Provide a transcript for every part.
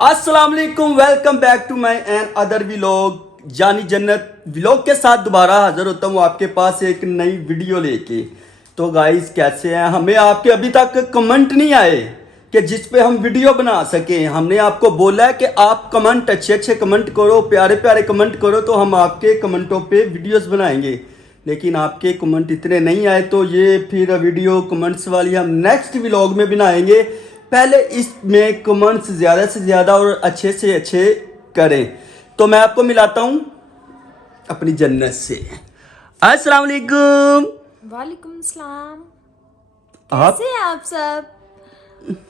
अस्सलाम वालेकुम, welcome back to my and other vlog. Jani Jannat vlog के साथ दोबारा हाजिर होता हूँ आपके पास एक नई वीडियो लेके। तो गाइस कैसे हैं? हमें आपके अभी तक कमेंट नहीं आए कि जिस पे हम वीडियो बना सकें। हमने आपको बोला है कि आप कमेंट अच्छे अच्छे कमेंट करो, प्यारे प्यारे कमेंट करो, तो हम आपके कमेंटों पे वीडियोस बनाएंगे। लेकिन आपके कमेंट इतने नहीं आए, तो ये फिर वीडियो कमेंट्स वाली हम नेक्स्ट व्लॉग में बनाएंगे। पहले इसमें कमेंट्स ज़्यादा से ज़्यादा और अच्छे से अच्छे करें। तो मैं आपको मिलाता हूँ अपनी जन्नत से। अस्सलाम वालेकुम। वालेकुम सलाम। आप? कैसे हैं आप सब?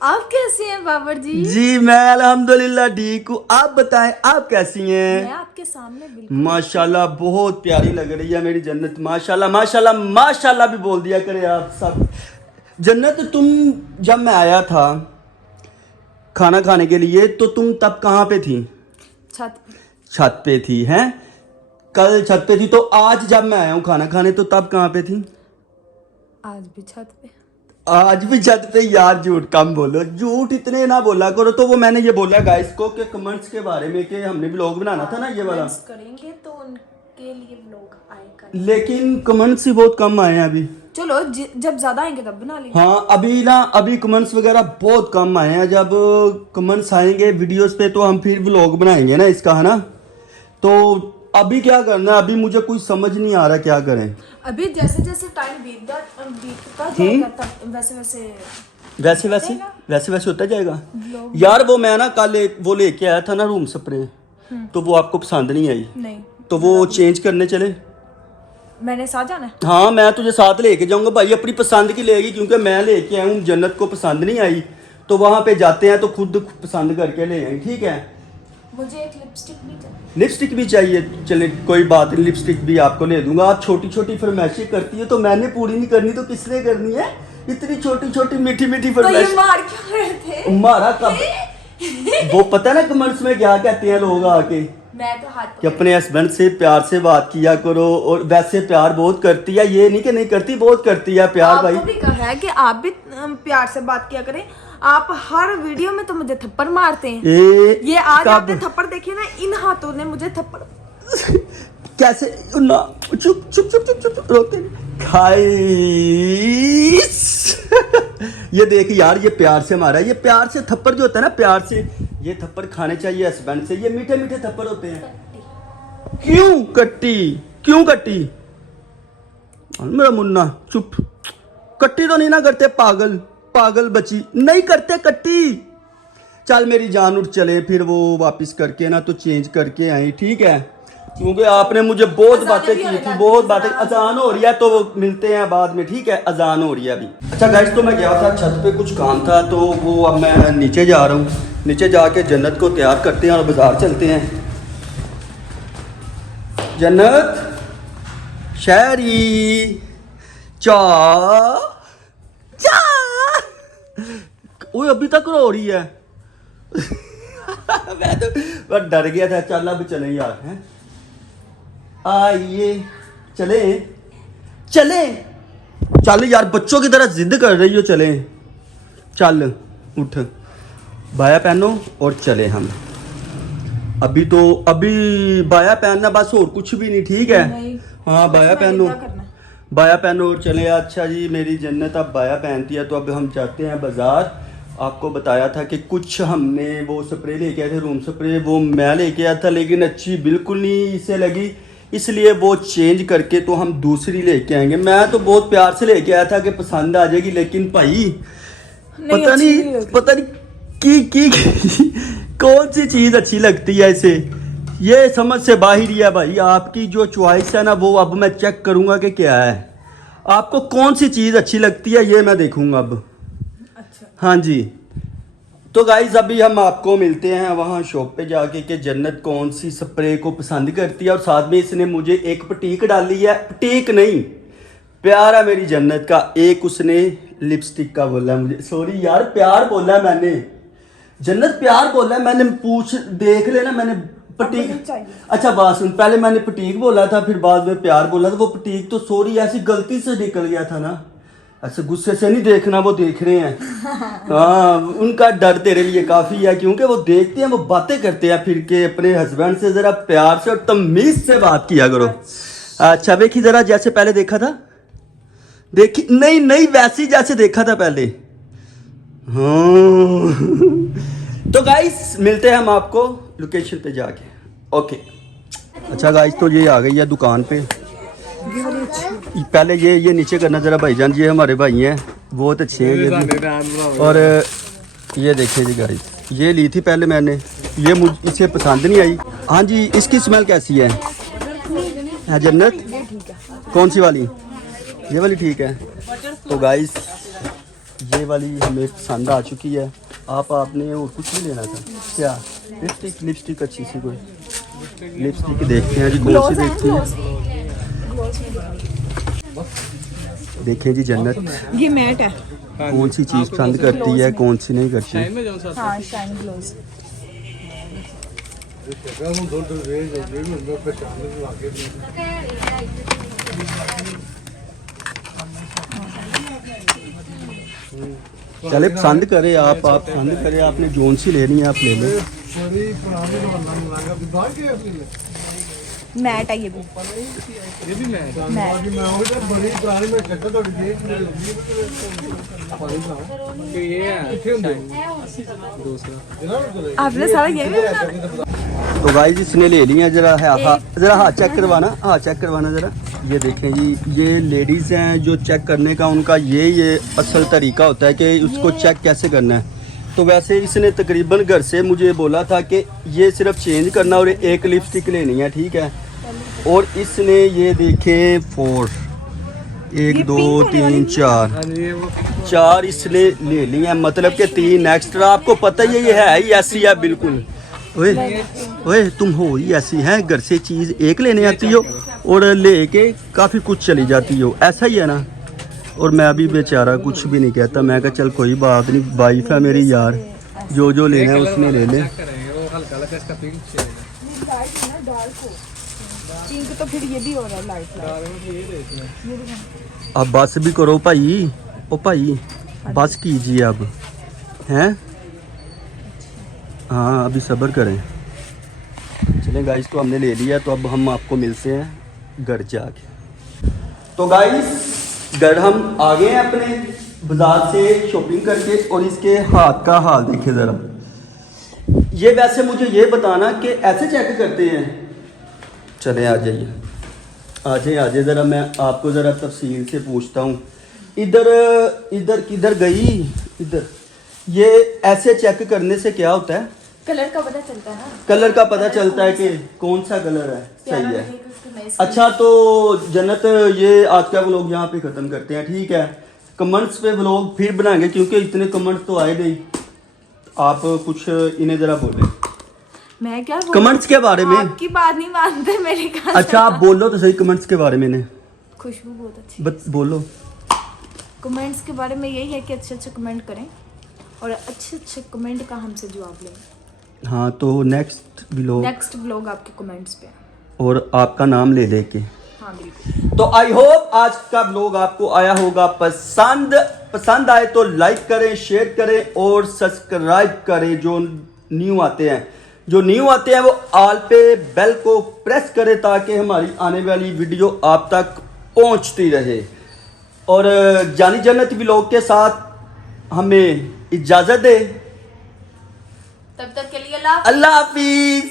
आप कैसे हैं बाबर जी? जी मैं अल्हम्दुलिल्लाह ठीक हूँ। आप बताएं आप कैसी मैं हैं? आपके सामने बिल्कुल माशाल्लाह बहुत प्यारी लग रही है मेरी जन्नत। माशाल्लाह माशाल्लाह माशाल्लाह भी बोल दिया करे आप सब। जन्नत, तुम जब मैं आया था खाना खाने के लिए तो तुम तब कहाँ पे थी? छत पे। छत पे थी हैं? कल छत पे थी, तो आज जब मैं आया हूँ खाना खाने तो तब कहाँ पे थी? आज भी छत पे। आज भी छत पे। यार झूठ कम बोलो, झूठ इतने ना बोला करो। तो वो मैंने ये बोला गाइस को कि कमेंट्स के बारे में कि हमने व्लॉग बनाना था ना ये वाला, कमेंट्स करेंगे तो उनके लिए व्लॉग आएगा। लेकिन कमेंट्स ही बहुत कम आए हैं अभी। चलो जब ज्यादा आएंगे तब बना लेंगे। हाँ अभी कमेंट्स वगैरह बहुत कम आए हैं। जब कमेंट्स आएंगे वीडियोस पे तो हम फिर व्लॉग बनाएंगे ना इसका, है ना? तो अभी क्या करना है? अभी मुझे कुछ समझ नहीं आ रहा क्या करें। अभी जैसे जैसे टाइम बीतता जाएगा तब वैसे वैसे होता जाएगा। व्लॉग यार वो मैं ना कल वो लेके आया था ना रूम स्प्रे, तो वो आपको पसंद नहीं आई। नहीं, तो वो चेंज करने चले। मैंने साथ जाना है। हाँ मैं तुझे साथ लेके जाऊंगा भाई, अपनी पसंद की लेगी, क्योंकि मैं लेके आया हूँ। जन्नत को पसंद नहीं आई तो वहां पे जाते हैं तो खुद पसंद करके ले आए, ठीक है? मुझे एक लिपस्टिक भी चाहिए। लिपस्टिक भी चाहिए? चले कोई बात नहीं, लिपस्टिक भी आपको ले दूंगा। आप छोटी छोटी फरमाइशें करती है तो मैंने पूरी नहीं करनी तो किसने करनी है? इतनी छोटी छोटी मीठी मीठी तो ये फरमाइश। मार क्यों रहे थे? मारा कब? वो पता है ना कमेंट्स में क्या कहते हैं लोग आके मैं तो हाथ कि अपने हस्बैंड से प्यार से बात किया करो। और वैसे प्यार बहुत करती है, ये नहीं कि नहीं करती, बहुत करती है प्यार भाई। आपको भी कहा है कि आप भी प्यार से बात किया करें। आप हर वीडियो में तो मुझे थप्पड़ मारते हैं। ये आज आपने थप्पड़ देखे ना, इन हाथों ने मुझे थप्पड़ कैसे ना? चुप चुप चुप चुप चुप रोते खाइस। ये देख यार, ये प्यार से मारा है। ये प्यार से थप्पड़ जो होता है ना, प्यार से ये थप्पड़ खाने चाहिए हस्बैंड से। ये मीठे मीठे थप्पड़ होते हैं। क्यों कट्टी? क्यों कट्टी? मेरा मुन्ना चुप। कट्टी तो नहीं ना करते, पागल पागल बच्ची नहीं करते कट्टी। चल मेरी जान उठ, चले फिर वो वापस करके ना तो चेंज करके आई, ठीक है? क्योंकि आपने मुझे बहुत बातें की थी, बहुत बातें। अजान हो रही है तो वो मिलते हैं बाद में, ठीक है? अजान हो रही है अभी। अच्छा गाइस, तो मैं गया था छत पे, कुछ काम था तो वो अब मैं नीचे जा रहा हूँ। नीचे जाके जन्नत को तैयार करते हैं और बाजार चलते हैं। जन्नत शहरी चा चा। ओए अभी तक रो रही है। मैं डर गया था। चल अब चले यार, हैं? आइए चले चले। चल यार, बच्चों की तरह जिद कर रही हो, चले। चल उठ, बाया पहनो और चले हम। अभी बाया पहनना बस, और कुछ भी नहीं, ठीक है? हाँ बाया पहनो, बाया पहनो और चले। अच्छा जी मेरी जन्नत अब बाया पहनती है। तो अब हम जाते हैं बाजार। आपको बताया था कि कुछ हमने वो स्प्रे लेके आए थे, रूम स्प्रे, वो मैं लेके आया था, लेकिन अच्छी बिल्कुल नहीं इसे लगी, इसलिए वो चेंज करके तो हम दूसरी लेके आएंगे। मैं तो बहुत प्यार से लेके आया था कि पसंद आ जाएगी, लेकिन भाई पता नहीं की कौन सी चीज़ अच्छी लगती है इसे, ये समझ से बाहर ही है भाई। आपकी जो चॉइस है ना, वो अब मैं चेक करूंगा कि क्या है। आपको कौन सी चीज़ अच्छी लगती है ये मैं देखूंगा अब। अच्छा हाँ जी। तो गाइज अभी हम आपको मिलते हैं वहाँ शॉप पे जाके कि जन्नत कौन सी स्प्रे को पसंद करती है। और साथ में इसने मुझे एक पटीक डाली है, पटीक नहीं, प्यार है मेरी जन्नत का। एक उसने लिपस्टिक का बोला है मुझे, सॉरी यार प्यार बोला है मैंने, जन्नत प्यार बोला है मैंने। पूछ देख लेना, मैंने पटीक। अच्छा बात सुन, पहले मैंने पटीक बोला था, फिर बाद में प्यार बोला था। वो पटीक तो सॉरी ऐसी गलती से निकल गया था ना, ऐसे गुस्से से नहीं देखना, वो देख रहे हैं। हाँ, उनका डर तेरे लिए काफ़ी है, क्योंकि वो देखते हैं, वो बातें करते हैं फिर के अपने हस्बैंड से। ज़रा प्यार से और तमीज़ से बात किया करो। अच्छा देखी ज़रा, जैसे पहले देखा था, देखी नहीं नहीं वैसी जैसे देखा था पहले। हाँ तो गाइस मिलते हैं हम आपको लोकेशन पे जाके। ओके अच्छा गाइस, तो ये आ गई है दुकान पे। पहले ये नीचे करना जरा भाईजान, ये हमारे भाई हैं, बहुत अच्छे हैं ये भी। और ये देखिए जी गाइस, ये ली थी पहले मैंने, ये मुझे इसे पसंद नहीं आई। हाँ जी, इसकी स्मेल कैसी है? जन्नत कौन सी वाली? ये वाली ठीक है। तो गाइस ये वाली हमें पसंद आ चुकी है। आपने और कुछ नहीं लेना था क्या? लिपस्टिक अच्छी सी कोई लिपस्टिक देखते हैं जी, कौन सी देखते हैं। देखिए जी जन्नत ये मैट है, कौन सी चीज़ पसंद करती है, कौन सी नहीं करती। हाँ शाइन ग्लोज। चले पसंद करे आप पसंद करे, आपने जोन सी लेनी है आप ले लें। मैट है ये भी आपने सारा ये तो गाइस इसने ले लिया। जरा हाथ चेक करवाना, हाथ चेक करवाना जरा। ये देखें जी, ये लेडीज़ हैं जो चेक करने का उनका ये असल तरीका होता है कि उसको चेक कैसे करना है। तो वैसे इसने तकरीबन घर से मुझे बोला था कि ये सिर्फ चेंज करना और एक लिपस्टिक लेनी है, ठीक है। और इसने ये देखें 4 1 2 3 4 इसने ले ली है, मतलब कि 3 एक्स्ट्रा। आपको पता ही है ये है ही ऐसी है बिल्कुल। ओए तुम हो ही ऐसी हैं, घर से चीज़ एक लेने आती हो और लेके काफ़ी कुछ चली जाती हो, ऐसा ही है ना। और मैं अभी बेचारा कुछ भी नहीं कहता, मैं कहा चल कोई बात नहीं, वाइफ है मेरी यार, जो लेना है उसमें ले ले। तो फिर ये भी हो रहा है लाइट। अब बस भी करो भाई, ओ भाई बस कीजिए अब, हैं। हाँ अभी सब्र करें। चलें गाइस, तो हमने ले लिया, तो अब हम आपको मिलते हैं घर जाके। तो गाइस घर हम आ गए हैं अपने बाजार से शॉपिंग करके, और इसके हाथ का हाल देखिए ज़रा। ये वैसे मुझे ये बताना कि ऐसे चेक करते हैं। चले आ जाइए ज़रा, मैं आपको ज़रा तफसील से पूछता हूँ। इधर किधर गई? इधर। ये ऐसे चेक करने से क्या होता है? कलर का पता चलता है ना, कलर का पता चलता है कि कौन सा कलर है सही है। अच्छा तो जन्नत, ये आज का व्लॉग यहाँ पे ख़त्म करते हैं, ठीक है। कमेंट्स पे व्लॉग फिर बनाएंगे, क्योंकि इतने कमेंट्स तो आए नहीं। आप कुछ इन्हें ज़रा बोले। मैं क्या कमेंट्स के बारे में? आपकी बात नहीं मानते मेरे का। अच्छा आप बोलो तो सही कमेंट्स के बारे में ने। खुशबू बहुत अच्छी। बोलो। कमेंट्स के बारे में यही है कि अच्छे कमेंट करें और अच्छे कमेंट का हमसे जवाब लें। हाँ तो नेक्स्ट व्लॉग आपके कमेंट्स पे और आपका नाम ले लेके। हाँ बिल्कुल। तो आई होप आज का व्लॉग आपको आया होगा पसंद आए तो लाइक करें, शेयर करें और सब्सक्राइब करें। जो न्यू आते हैं वो ऑल पे बेल को प्रेस करें, ताकि हमारी आने वाली वीडियो आप तक पहुंचती रहे। और जानी जन्नत व्लॉग के साथ हमें इजाजत दे। तब तक के लिए अल्लाह हाफिज।